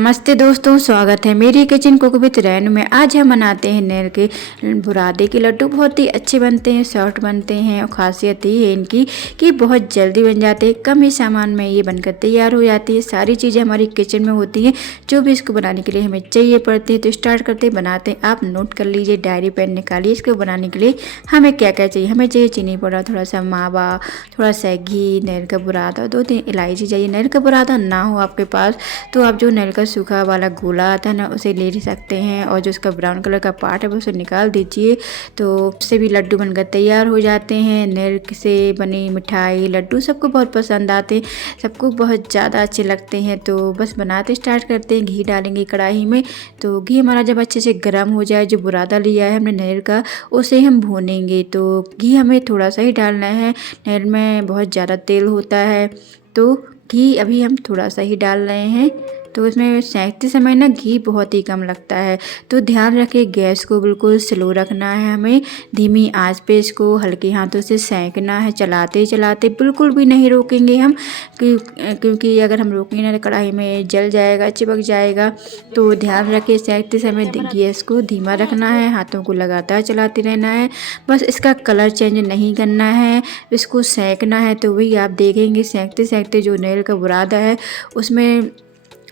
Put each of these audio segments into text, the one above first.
नमस्ते दोस्तों, स्वागत है मेरी किचन कुक विद रैनू में। आज हम बनाते हैं नारियल के बुरादे के लड्डू। बहुत ही अच्छे बनते हैं, सॉफ्ट बनते हैं और खासियत ये है इनकी कि बहुत जल्दी बन जाते हैं। कम ही सामान में ये बनकर तैयार हो जाती है। सारी चीज़ें हमारी किचन में होती हैं जो भी इसको बनाने के लिए हमें चाहिए पड़ती है। तो स्टार्ट करते बनाते हैं। आप नोट कर लीजिए, डायरी पेन निकालिए। इसको बनाने के लिए हमें क्या क्या चाहिए। हमें चाहिए चीनी पाउडर, थोड़ा सा मावा, थोड़ा सा घी, नारियल का बुरादा, 2-3 इलायची चाहिए। नारियल का बुरादा ना हो आपके पास तो आप जो नारियल का सूखा वाला गोला आता है ना, उसे ले सकते हैं और जो उसका ब्राउन कलर का पार्ट है वो उसे निकाल दीजिए। तो उससे भी लड्डू बनकर तैयार हो जाते हैं। नारियल से बनी मिठाई लड्डू सबको बहुत पसंद आते हैं, सबको बहुत ज़्यादा अच्छे लगते हैं। तो बस बनाते स्टार्ट करते हैं। घी डालेंगे कढ़ाई में। तो घी हमारा जब अच्छे से गर्म हो जाए, जो बुरादा लिया है हमने नारियल का, उसे हम भूनेंगे। तो घी हमें थोड़ा सा ही डालना है, नारियल में बहुत ज़्यादा तेल होता है। तो घी अभी हम थोड़ा सा ही डाल रहे हैं। तो इसमें सेंकते समय ना घी बहुत ही कम लगता है। तो ध्यान रखें, गैस को बिल्कुल स्लो रखना है। हमें धीमी आंच पे इसको हल्के हाथों से सेंकना है, चलाते चलाते, बिल्कुल भी नहीं रोकेंगे हम, क्योंकि अगर हम रोकेंगे ना तो कढ़ाई में जल जाएगा, चिपक जाएगा। तो ध्यान रखें, सेंकते समय गैस को धीमा रखना है, हाथों को लगातार चलाते रहना है। बस इसका कलर चेंज नहीं करना है, इसको सेंकना है। तो वही आप देखेंगे सेंकते सेंकते जो नारियल का बुरादा है उसमें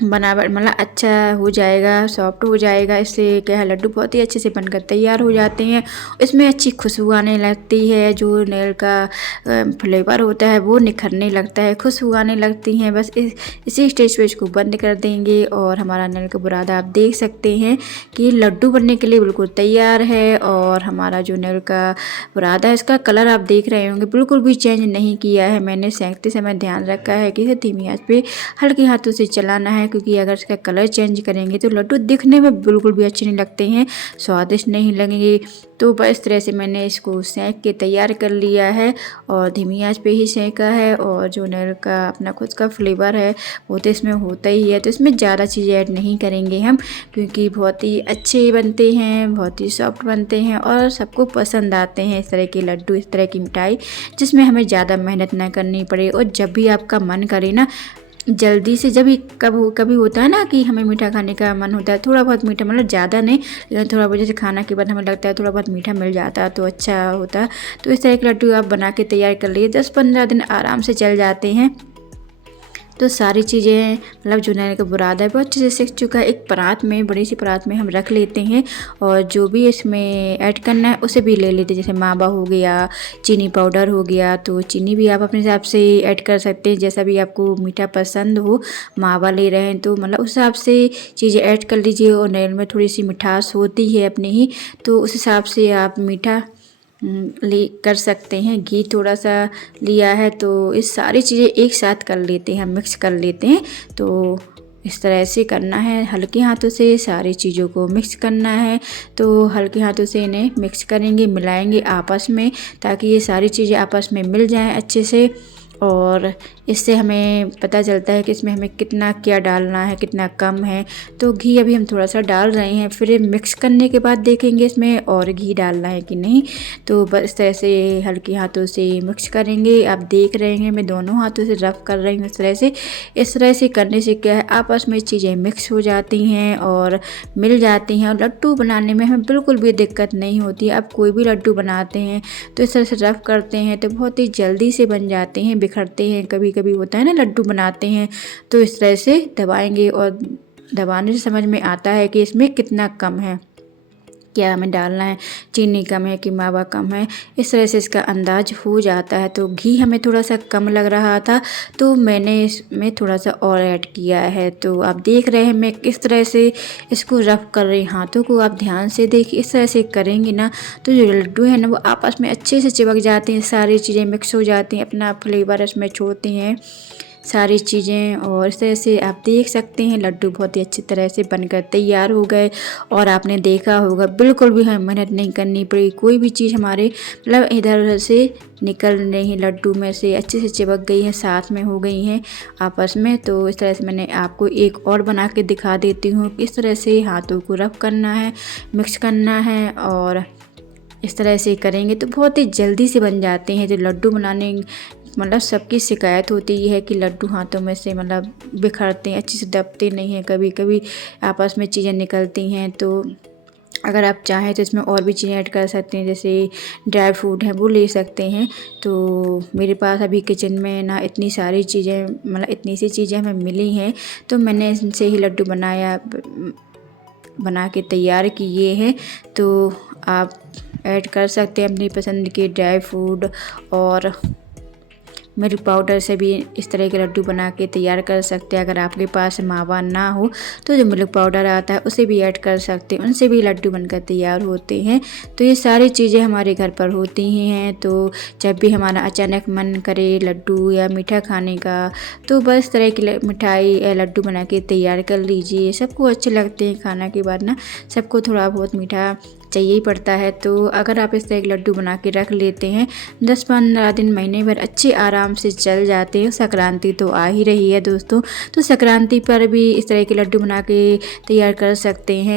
बनावट मतलब अच्छा हो जाएगा, सॉफ्ट हो जाएगा। इससे क्या है, लड्डू बहुत ही अच्छे से बनकर तैयार हो जाते हैं। इसमें अच्छी खुशबू आने लगती है, जो नारियल का फ्लेवर होता है वो निखरने लगता है, खुशबू आने लगती हैं। बस इसी स्टेज पे इसको बंद कर देंगे और हमारा नारियल का बुरादा आप देख सकते हैं कि लड्डू बनने के लिए बिल्कुल तैयार है। और हमारा जो नारियल का बुरादा है, इसका कलर आप देख रहे होंगे, बिल्कुल भी चेंज नहीं किया है। मैंने सेंकते समय ध्यान रखा है कि इसे धीमी आंच पे हल्के हाथों से चलाना है, क्योंकि अगर इसका कलर चेंज करेंगे तो लड्डू दिखने में बिल्कुल भी अच्छे नहीं लगते हैं, स्वादिष्ट नहीं लगेंगे। तो बस इस तरह से मैंने इसको सेंक के तैयार कर लिया है और धीमी आंच पे ही सेंका है। और जो नारियल का अपना खुद का फ्लेवर है वो तो इसमें होता ही है। तो इसमें ज़्यादा चीज़ें ऐड नहीं करेंगे हम, क्योंकि बहुत ही अच्छे बनते हैं, बहुत ही सॉफ्ट बनते हैं और सबको पसंद आते हैं इस तरह के लड्डू, इस तरह की मिठाई जिसमें हमें ज़्यादा मेहनत ना करनी पड़े। और जब भी आपका मन करे ना, जल्दी से, जब भी कभी होता है ना कि हमें मीठा खाने का मन होता है, थोड़ा बहुत मीठा, मतलब ज़्यादा नहीं, लेकिन थोड़ा बहुत, जैसे खाना के बाद हमें लगता है थोड़ा बहुत मीठा मिल जाता है तो अच्छा होता है। तो इस तरह के लड्डू आप बना के तैयार कर लिए, 10-15 दिन आराम से चल जाते हैं। तो सारी चीज़ें मतलब जो नारियल का बुरादा है वो अच्छे से सीख चुका है। एक परात में, बड़ी सी परात में हम रख लेते हैं और जो भी इसमें ऐड करना है उसे भी ले लेते हैं। जैसे मावा हो गया, चीनी पाउडर हो गया, तो चीनी भी आप अपने हिसाब से ऐड कर सकते हैं, जैसा भी आपको मीठा पसंद हो। मावा ले रहे हैं तो मतलब उस हिसाब से चीज़ें ऐड कर लीजिए। और नारियल में थोड़ी सी मिठास होती है अपनी ही, तो उस हिसाब से आप मीठा ले कर सकते हैं। घी थोड़ा सा लिया है, तो इस सारी चीज़ें एक साथ कर लेते हैं, हम मिक्स कर लेते हैं। तो इस तरह से करना है, हल्के हाथों से सारी चीज़ों को मिक्स करना है। तो हल्के हाथों से इन्हें मिक्स करेंगे, मिलाएंगे आपस में, ताकि ये सारी चीज़ें आपस में मिल जाएं अच्छे से। और इससे हमें पता चलता है कि इसमें हमें कितना क्या डालना है, कितना कम है। तो घी अभी हम थोड़ा सा डाल रहे हैं, फिर मिक्स करने के बाद देखेंगे इसमें और घी डालना है कि नहीं। तो बस इस तरह से हल्के हाथों से मिक्स करेंगे। आप देख रहे हैं मैं दोनों हाथों से रफ कर रही हूँ इस तरह से। इस तरह से करने से क्या है, आपस में चीज़ें मिक्स हो जाती हैं और मिल जाती हैं, और लड्डू बनाने में हमें बिल्कुल भी दिक्कत नहीं होती। आप कोई भी लड्डू बनाते हैं तो इस तरह से रफ करते हैं तो बहुत ही जल्दी से बन जाते हैं, बिखरते हैं। कभी कभी होता है ना, लड्डू बनाते हैं तो इस तरह से दबाएंगे और दबाने से समझ में आता है कि इसमें कितना कम है, क्या हमें डालना है, चीनी कम है कि मावा कम है। इस तरह से इसका अंदाज हो जाता है। तो घी हमें थोड़ा सा कम लग रहा था तो मैंने इसमें थोड़ा सा और ऐड किया है। तो आप देख रहे हैं मैं किस तरह से इसको रफ कर रही, हाथों को आप ध्यान से देखिए। इस तरह से करेंगे ना तो जो लड्डू है ना वो आपस में अच्छे से चिपक जाते हैं, सारी चीज़ें मिक्स हो जाती हैं, अपना फ्लेवर इसमें छोड़ती हैं सारी चीज़ें। और इस तरह से आप देख सकते हैं लड्डू बहुत ही अच्छी तरह से बनकर तैयार हो गए। और आपने देखा होगा बिल्कुल भी हमें मेहनत नहीं करनी पड़ी, कोई भी चीज़ हमारे मतलब इधर उधर से निकल नहीं, लड्डू में से अच्छे से चिपक गई हैं, साथ में हो गई हैं आपस में। तो इस तरह से मैंने आपको एक और बना के दिखा देती हूँ। इस तरह से हाथों को रफ करना है, मिक्स करना है, और इस तरह से करेंगे तो बहुत ही जल्दी से बन जाते हैं। तो लड्डू बनाने मतलब सबकी शिकायत होती है कि लड्डू हाथों में से मतलब बिखरते हैं, अच्छे से दबते नहीं हैं, कभी कभी आपस में चीज़ें निकलती हैं। तो अगर आप चाहें तो इसमें और भी चीज़ें ऐड कर सकते हैं, जैसे ड्राई फ्रूट हैं वो ले सकते हैं। तो मेरे पास अभी किचन में ना इतनी सारी चीज़ें मतलब इतनी सी चीज़ें हमें मिली हैं, तो मैंने इनसे ही लड्डू बना के तैयार किए हैं। तो आप ऐड कर सकते हैं अपनी पसंद के ड्राई फ्रूट, और मिल्क पाउडर से भी इस तरह के लड्डू बना के तैयार कर सकते हैं। अगर आपके पास मावा ना हो तो जो मिल्क पाउडर आता है उसे भी ऐड कर सकते हैं, उनसे भी लड्डू बनकर तैयार होते हैं। तो ये सारी चीज़ें हमारे घर पर होती ही हैं। तो जब भी हमारा अचानक मन करे लड्डू या मीठा खाने का, तो बस तरह की मिठाई या लड्डू बना के तैयार कर लीजिए। सबको अच्छे लगते हैं, खाना के बाद ना सबको थोड़ा बहुत मीठा चाहिए ही पड़ता है। तो अगर आप इस तरह के लड्डू बना के रख लेते हैं 10-15 दिन, महीने भर अच्छे आराम से चल जाते हैं। संक्रांति तो आ ही रही है दोस्तों, तो संक्रांति पर भी इस तरह के लड्डू बना के तैयार कर सकते हैं।